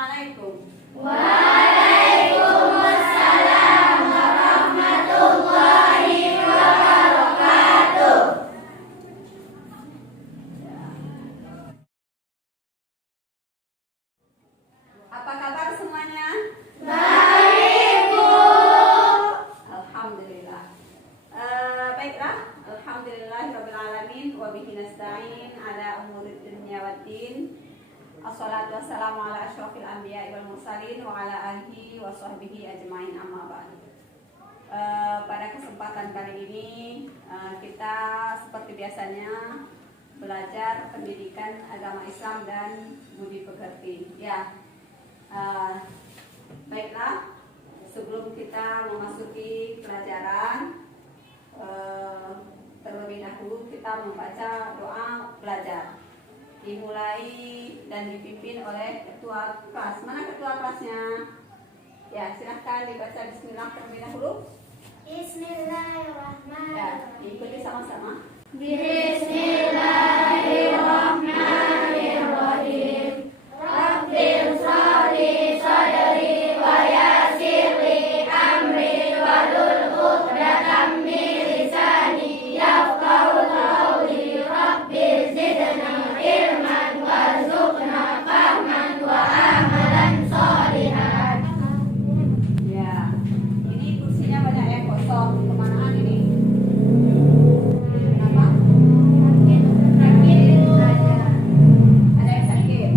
Assalamualaikum. Waalaikumsalam warahmatullahi wabarakatuh. Apa kabar semuanya? Baik, Bu. Alhamdulillah. Baiklah, alhamdulillahirabbil alamin wa bihi nasta'in ala umurid dunya waddin. Assalatu wassalamu ala asyrafil anbiya'i wal mursalin wa ala alihi wa sahbihi ajmain, amma ba'd. Pada kesempatan kali ini kita seperti biasanya belajar pendidikan agama Islam dan budi pekerti. Ya, baiklah. Sebelum kita memasuki pelajaran, terlebih dahulu kita membaca doa belajar. Dimulai dan dipimpin oleh ketua kelas. Mana ketua kelasnya? Ya, silahkan dibaca bismillah terlebih dahulu. Bismillahirrahmanirrahim. Ya, diikuti sama-sama. Bismillahirrahmanirrahim. Rabbil shrahli sadri wa yassir li amri wahlul 'uqdatam min lisani yafqahu qawli. Rabbil zidni ilman warzuqna fahman wa amalan sholihan. Ya, ini kursinya banyak yang kosong. Kemanaan ini? Kenapa? Sakit saja. Ada yang sakit?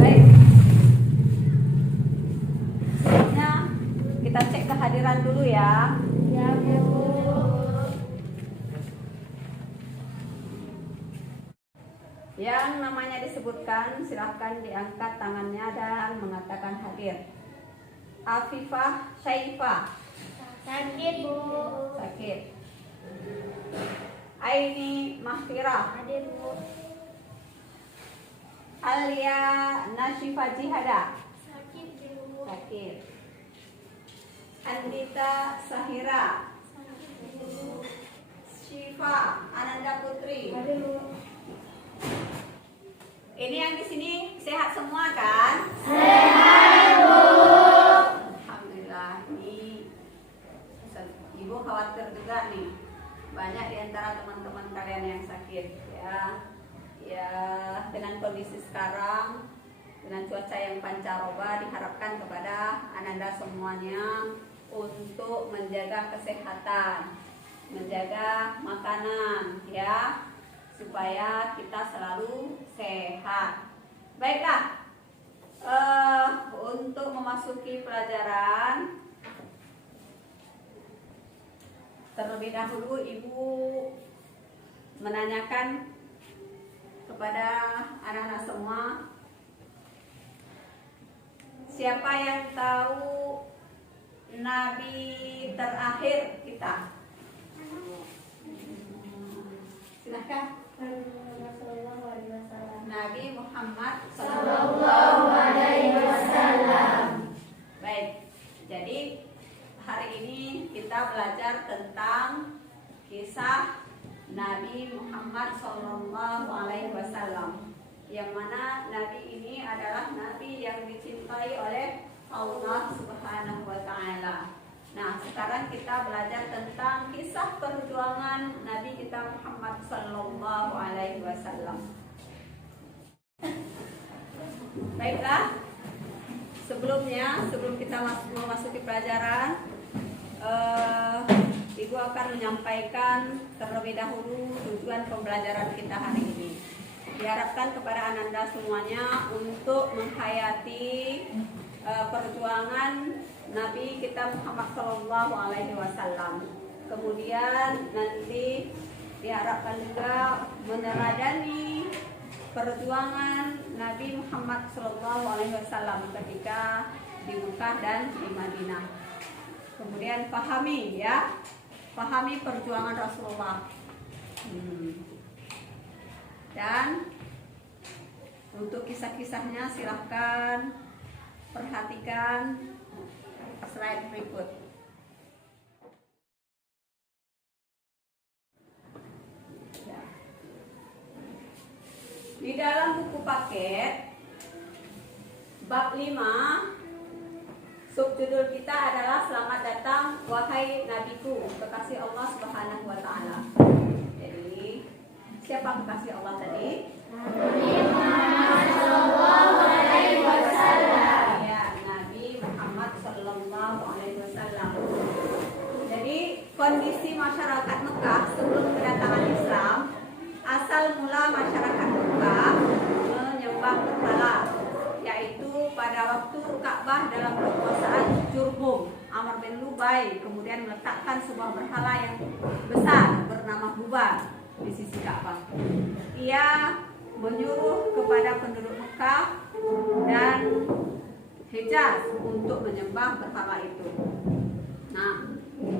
Baik. Sebelumnya kita cek kehadiran dulu ya. Ya, Bu. Yang namanya disebutkan silahkan diangkat tangannya dan mengatakan hadir. Afifah Syaifah. Sakit, Bu. Sakit. Aini Mahfirah. Hadir, Bu. Alia Nashifa Jihada. Sakit, Bu. Sakit. Andita Sahira. Syifa Ananda Putri. Hadir, Bu. Ini yang di sini sehat semua kan? Sehat, Bu. Alhamdulillah. Ini Ibu khawatir juga nih. Banyak di antara teman-teman kalian yang sakit ya. Ya, dengan kondisi sekarang, dengan cuaca yang pancaroba, diharapkan kepada Ananda semuanya untuk menjaga kesehatan, menjaga makanan ya, supaya kita selalu sehat. Baiklah, untuk memasuki pelajaran, terlebih dahulu Ibu menanyakan kepada anak-anak semua, siapa yang tahu Nabi terakhir kita? Silahkan. Nabi Muhammad Sallallahu alaihi wasallam. Baik, jadi hari ini kita belajar tentang kisah Nabi Muhammad Sallallahu alaihi wasallam, yang mana Nabi ini adalah Nabi yang dicintai oleh Allah Subhanahu wa Ta'ala. Nah, sekarang kita belajar tentang kisah perjuangan Nabi kita Muhammad Sallallahu alaihi wasallam. Baiklah, sebelum kita memasuki pelajaran, Ibu akan menyampaikan terlebih dahulu tujuan pembelajaran kita hari ini. Diharapkan kepada Ananda semuanya untuk menghayati perjuangan Nabi kita Muhammad Sallallahu alaihi wasallam. Kemudian nanti diharapkan juga meneladani perjuangan Nabi Muhammad Sallallahu alaihi wasallam ketika di Mekah dan di Madinah. Kemudian pahami ya, pahami perjuangan Rasulullah. Dan untuk kisah-kisahnya silahkan perhatikan slide berikut. Di dalam buku paket bab 5. Subjudul kita adalah Selamat datang wahai nabiku, kekasih Allah Subhanahu wa taala. Jadi, siapa kekasih Allah tadi? Nabi Muhammad sallallahu alaihi wasallam. Ya, Nabi Muhammad sallallahu alaihi wasallam. Jadi, kondisi masyarakat Mekah sebelum kedatangan Islam, asal mula masyarakat Mekah menyembah berhala, yaitu pada waktu Ka'bah dalam kekuasaan Jurhum Amr bin Lubai kemudian meletakkan sebuah berhala yang besar bernama Hubal di sisi Ka'bah. Ia menyuruh kepada penduduk Mekah dan Hijaz untuk menyembah berhala itu. Nah,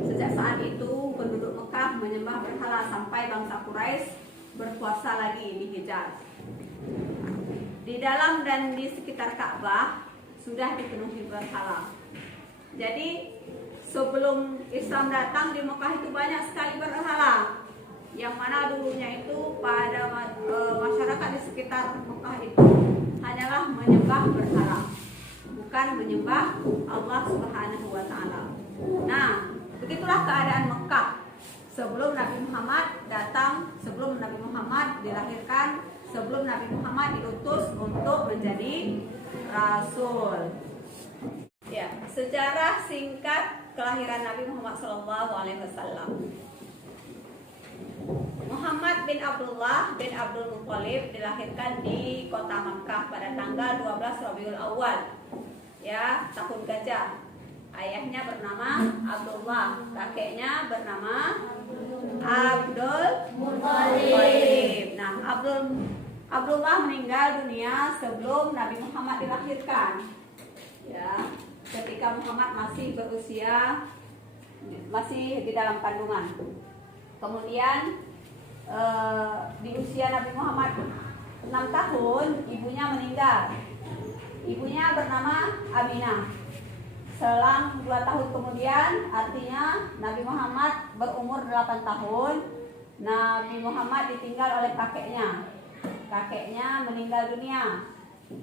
sejak saat itu penduduk Mekah menyembah berhala sampai bangsa Quraisy berkuasa lagi di Hijaz. Di dalam dan di sekitar Ka'bah sudah dipenuhi berhala. Jadi sebelum Islam datang di Mekah itu banyak sekali berhala, yang mana dulunya itu pada masyarakat di sekitar Mekah itu hanyalah menyembah berhala, bukan menyembah Allah Subhanahu wa taala. Nah, begitulah keadaan Mekah sebelum Nabi Muhammad datang, sebelum Nabi Muhammad dilahirkan, sebelum Nabi Muhammad diutus untuk menjadi rasul. Ya, sejarah singkat kelahiran Nabi Muhammad SAW. Muhammad bin Abdullah bin Abdul Muthalib dilahirkan di kota Makkah pada tanggal 12 Rabiul Awal, ya, tahun gajah. Ayahnya bernama Abdullah, kakeknya bernama Abdul Muthalib. Nah, Abdullah meninggal dunia sebelum Nabi Muhammad dilahirkan. Ya, ketika Muhammad masih berusia, masih di dalam kandungan. Kemudian di usia Nabi Muhammad 6 tahun, ibunya meninggal. Ibunya bernama Aminah. Selang 2 tahun kemudian, artinya Nabi Muhammad berumur 8 tahun, Nabi Muhammad ditinggal oleh kakeknya. Kakeknya meninggal dunia.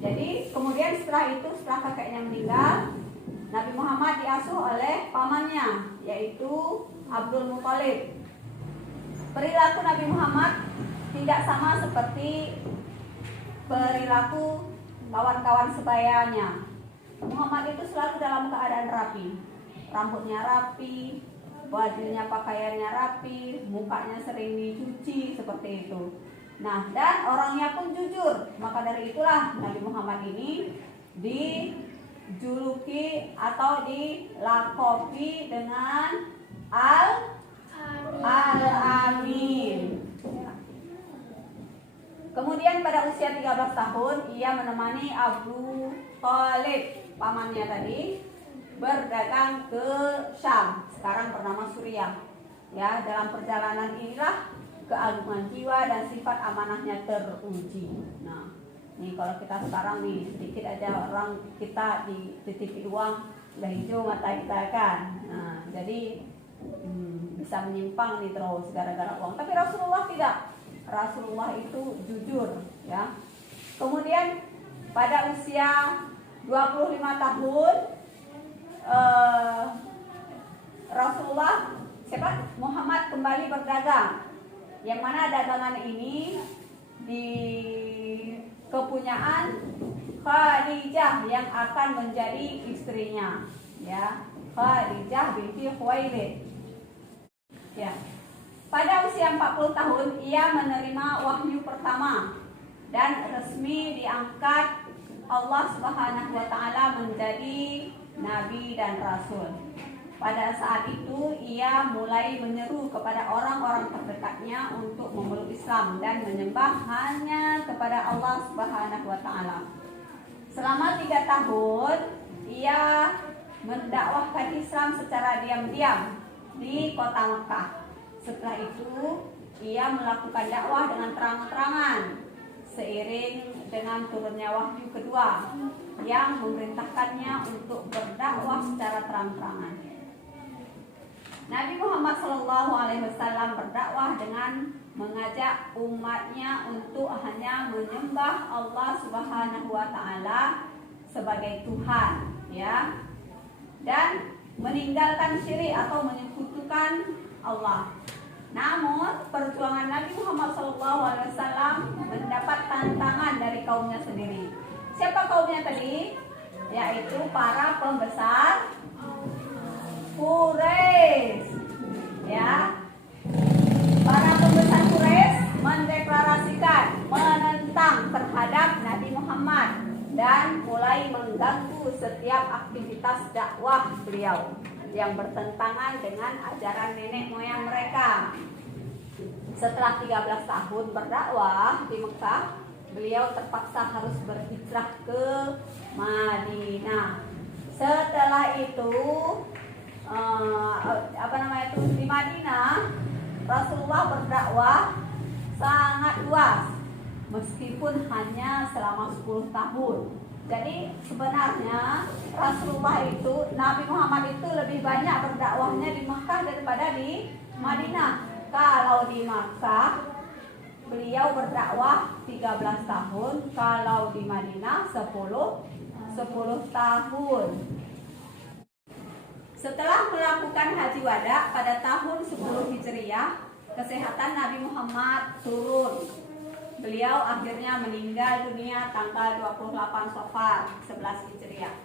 Jadi kemudian setelah itu, setelah kakeknya meninggal, Nabi Muhammad diasuh oleh pamannya, yaitu Abdul Muthalib. Perilaku Nabi Muhammad tidak sama seperti perilaku kawan-kawan sebayanya. Muhammad itu selalu dalam keadaan rapi, rambutnya rapi, bajunya, pakaiannya rapi, mukanya sering dicuci seperti itu. Nah, dan orangnya pun jujur. Maka dari itulah Nabi Muhammad ini dijuluki atau dilakopi dengan Al-Amin. Kemudian pada usia 13 tahun ia menemani Abu Thalib, pamannya tadi, berdagang ke Syam, sekarang bernama Suriah. Ya, dalam perjalanan inilah keagungan jiwa dan sifat amanahnya teruji. Nah, nih kalau kita sekarang nih sedikit aja orang kita dititipi uang udah hijau mata kita kan. Nah, jadi bisa menyimpang nih terus gara-gara uang. Tapi Rasulullah tidak. Rasulullah itu jujur, ya. Kemudian pada usia 25 tahun Rasulullah Muhammad kembali berdagang, yang mana dagangan ini di kepunyaan Khadijah yang akan menjadi istrinya, ya, Khadijah binti Khuwailid. Ya. Pada usia 40 tahun ia menerima wahyu pertama dan resmi diangkat Allah Subhanahu wa taala menjadi nabi dan rasul. Pada saat itu ia mulai menyeru kepada orang-orang terdekatnya untuk memeluk Islam dan menyembah hanya kepada Allah Subhanahu wa taala. Selama 3 tahun ia mendakwahkan Islam secara diam-diam di kota Makkah. Setelah itu ia melakukan dakwah dengan terang-terangan seiring dengan turunnya wahyu kedua yang memerintahkannya untuk berdakwah secara terang-terangan. Nabi Muhammad SAW berdakwah dengan mengajak umatnya untuk hanya menyembah Allah Subhanahu wa taala sebagai Tuhan, ya. Dan meninggalkan syirik atau menyekutukan Allah. Namun perjuangan Nabi Muhammad SAW mendapat tantangan dari kaumnya sendiri. Siapa kaumnya tadi? Yaitu para pembesar Quraisy. Ya. Para pembesar Quraisy mendeklarasikan menentang terhadap Nabi Muhammad dan mulai mengganggu setiap aktivitas dakwah beliau yang bertentangan dengan ajaran nenek moyang mereka. Setelah 13 tahun berdakwah di Mekah, beliau terpaksa harus berhijrah ke Madinah. Setelah itu di Madinah Rasulullah berdakwah sangat luas meskipun hanya selama 10 tahun. Jadi sebenarnya Rasulullah itu, Nabi Muhammad itu lebih banyak berdakwahnya di Makkah daripada di Madinah. Kalau di Makkah beliau berdakwah 13 tahun, kalau di Madinah 10 tahun. Setelah melakukan haji wada pada tahun 10 Hijriah, kesehatan Nabi Muhammad turun. Beliau akhirnya meninggal dunia tanggal 28 Safar 11 Hijriah.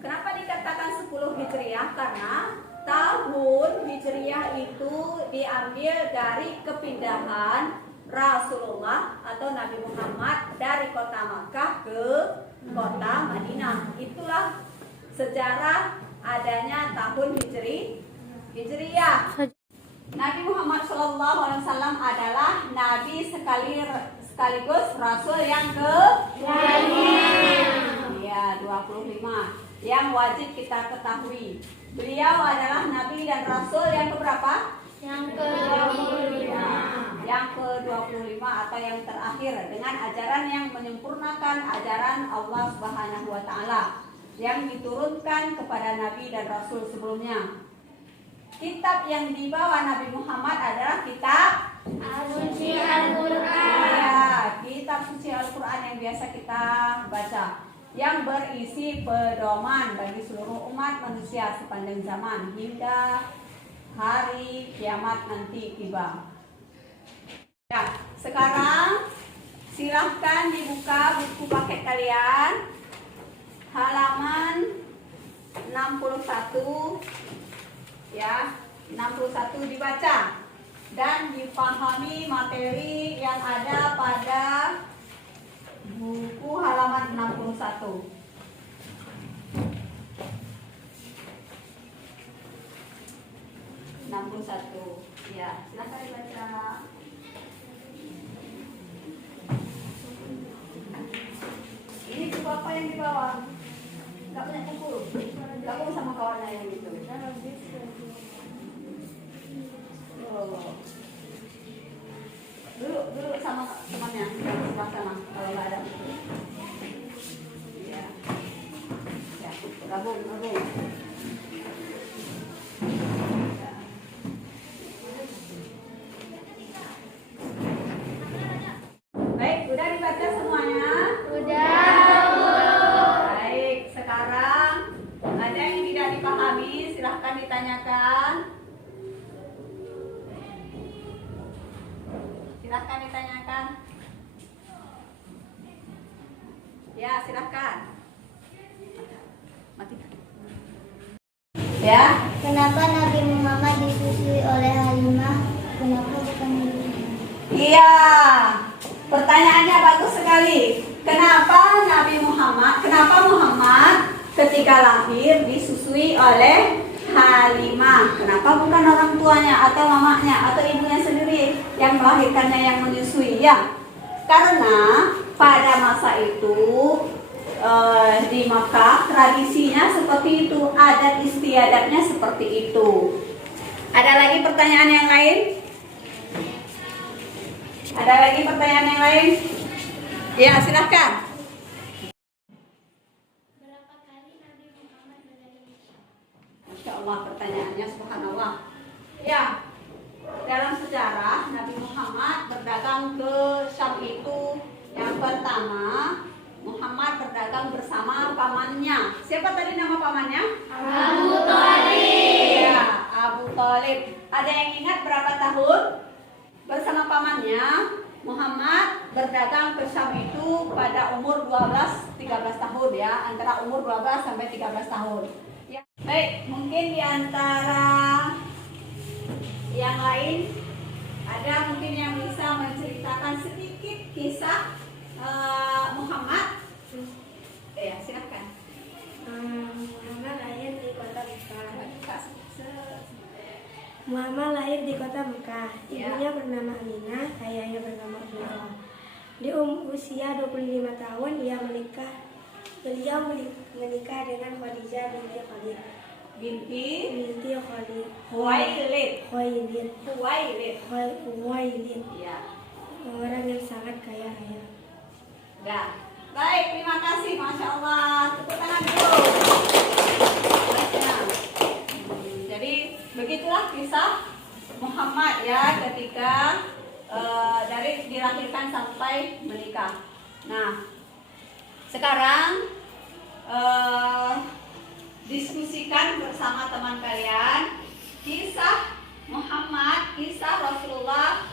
Kenapa dikatakan 10 Hijriah? Karena tahun Hijriah itu diambil dari kepindahan Rasulullah atau Nabi Muhammad dari kota Makkah ke kota Madinah. Itulah sejarah adanya tahun Hijriah. Nabi Muhammad SAW adalah Nabi sekaligus Rasul yang ya 25 yang wajib kita ketahui. Beliau adalah Nabi dan Rasul yang keberapa? Yang ke-25. Yang ke-25 atau yang terakhir, dengan ajaran yang menyempurnakan ajaran Allah Subhanahu wa taala yang diturunkan kepada Nabi dan Rasul sebelumnya. Kitab yang dibawa Nabi Muhammad adalah kitab Suci Al-Quran. Ya, kitab suci Al-Quran yang biasa kita baca, yang berisi pedoman bagi seluruh umat manusia sepanjang zaman hingga hari kiamat nanti tiba. Ya, sekarang silahkan dibuka buku paket kalian, halaman 61. Ya, 61 dibaca dan dipahami materi yang ada pada buku halaman 61. Ya, silakan dibaca. Ini buku apa yang dibawa? Enggak punya buku. Gabung sama kawannya yang itu. Dulu sama temannya yang sebelah sana kalau nggak ada. Ya, ya, gabung. Ya. Baik, udah dibaca semuanya? Udah. Baik, sekarang ada yang tidak dipahami, silahkan ditanyakan. Silahkan ditanyakan. Ya, silahkan. Mati. Ya. Kenapa Nabi Muhammad disusui oleh Halimah? Kenapa bukan Halimah? Iya. Pertanyaannya bagus sekali. Kenapa Muhammad ketika lahir disusui oleh Halimah? Kenapa bukan orang tuanya atau mamanya atau ibunya sendiri yang melahirkannya yang menyusui? Ya, karena pada masa itu di Makkah tradisinya seperti itu, adat istiadatnya seperti itu. Ada lagi pertanyaan yang lain? Ada lagi pertanyaan yang lain? Ya, silahkan. Berapa kali Nabi Muhammad berada di Syam? Masya Allah, pertanyaannya subhanallah. Ya, dalam sejarah Nabi Muhammad berdagang ke Syam itu yang pertama Muhammad berdagang bersama pamannya. Siapa tadi nama pamannya? Abu Thalib. Ya, Abu Thalib. Ada yang ingat berapa tahun bersama pamannya? Muhammad berdagang ke Syam itu pada umur 12-13 tahun ya, antara umur 12 sampai 13 tahun. Ya. Baik, mungkin di antara yang lain ada mungkin yang bisa menceritakan sedikit kisah Muhammad. Ya, silakan. Muhammad lahir di kota Mekah. Muhammad lahir di kota Mekah. Ya. Ibunya bernama Aminah, ayahnya bernama Abdullah. Di usia 25 tahun beliau menikah dengan Khadijah binti Khalid. Binti Khalid. Huwailid. Ya. Orang yang sangat kaya raya. Dah. Baik, terima kasih. Masya Allah. Tepuk tangan dulu. Jadi begitulah kisah Muhammad ya ketika dari dilahirkan sampai menikah. Nah, sekarang diskusikan bersama teman kalian kisah Muhammad, kisah Rasulullah,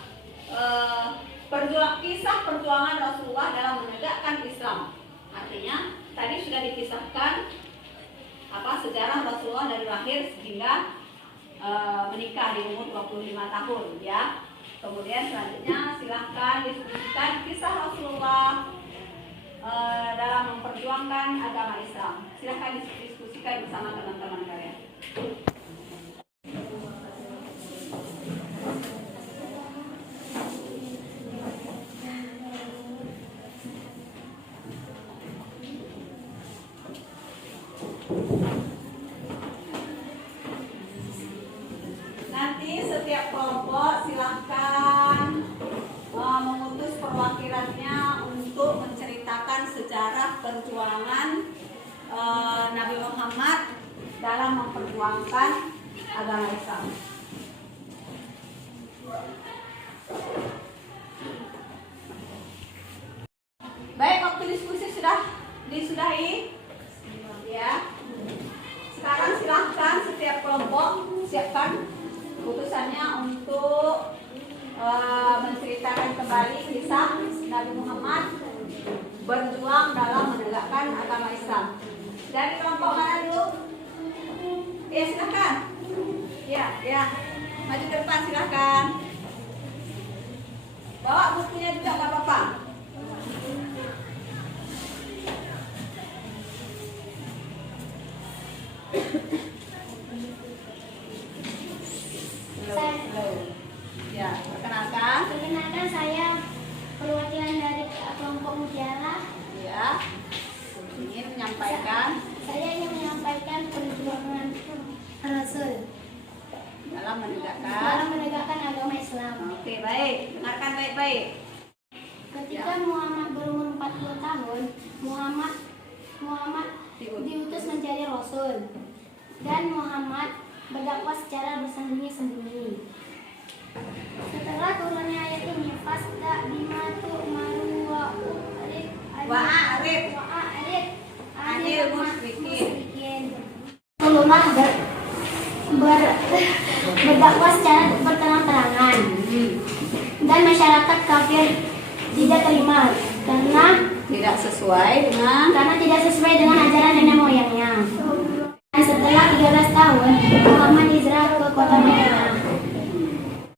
kisah perjuangan Rasulullah dalam menegakkan Islam. Artinya tadi sudah dikisahkan sejarah Rasulullah dari lahir hingga menikah di umur 25 tahun ya. Kemudian selanjutnya silahkan diskusikan kisah Rasulullah dalam memperjuangkan agama Islam. Silahkan diskusikan bersama teman-teman kalian. Nanti setiap kelompok silahkan mengutus perwakilannya untuk menceritakan sejarah perjuangan Nabi Muhammad dalam memperjuangkan agama Islam. Baik, waktu diskusi sudah disudahi ya. Sekarang silahkan setiap kelompok siapkan putusannya untuk menceritakan kembali kisah Nabi Muhammad berjuang dalam menegakkan agama Islam. Dari kelompok mana dulu? Ya, silahkan. Ya, maju ke depan silahkan. Bawa bukunya juga nggak apa-apa. Ya, perkenalkan. Perkenalkan, saya perwakilan dari kelompok Mutiara. Ya, ingin menyampaikan Saya ingin menyampaikan perjuangan Rasul dalam dalam menegakkan. menegakkan agama Islam. Oke, baik. Dengarkan baik-baik. Ketika Muhammad berumur 40 tahun, Muhammad diutus mencari Rasul, dan Muhammad berdakwah secara bersembunyi-sembunyi. Setelah turunnya ayat ini, fasda bima tu'maru Wa'arif anil anil musyrikin. Rasulullah berdakwah secara berterang-terangan, dan masyarakat kafir tidak terima karena Tidak sesuai dengan ajaran nenek moyangnya. Dan setelah 13 tahun, Muhammad hijrah ke kota Madinah.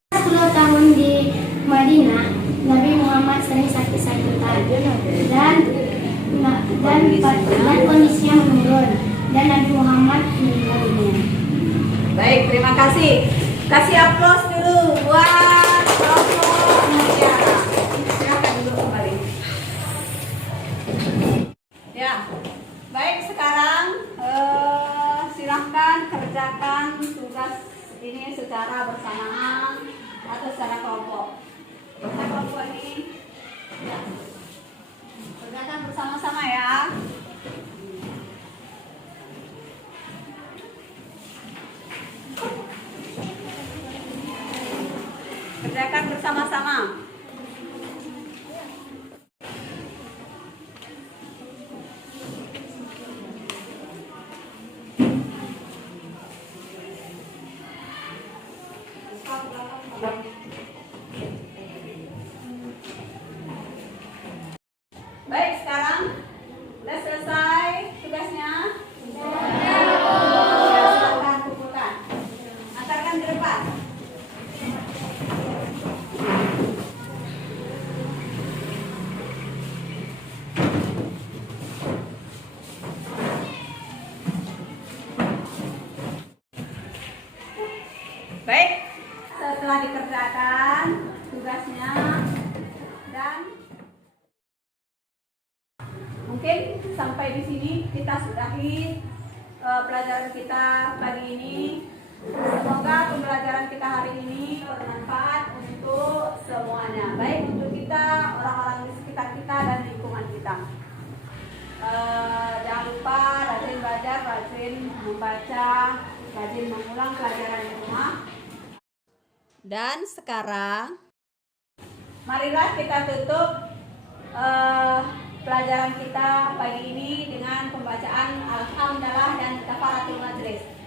10 tahun di Madinah, Nabi Muhammad sering sakit-sakitan dan kondisinya menurun, dan Nabi Muhammad meninggal dunia. Baik, terima kasih. Kasih aplaus dulu buat kelompok Mutiara. Silakan duduk kembali. Ya, baik, sekarang silahkan kerjakan tugas ini secara bersamaan atau secara kelompok. Kita kelompok ini ya, kerjakan bersama-sama ya. Baik, sekarang udah selesai tugasnya. Silakan kumpulkan. Antarkan ke depan. Baik, setelah dikerjakan tugasnya dan mungkin sampai di sini kita sudahi pelajaran kita pagi ini. Semoga pembelajaran kita hari ini bermanfaat untuk semuanya, baik untuk kita, orang-orang di sekitar kita, dan lingkungan kita. Jangan lupa rajin belajar, rajin membaca, rajin mengulang pelajaran di rumah. Dan sekarang marilah kita tutup pelajaran kita pagi ini dengan pembacaan Alhamdulillah dan kafaratul majlis.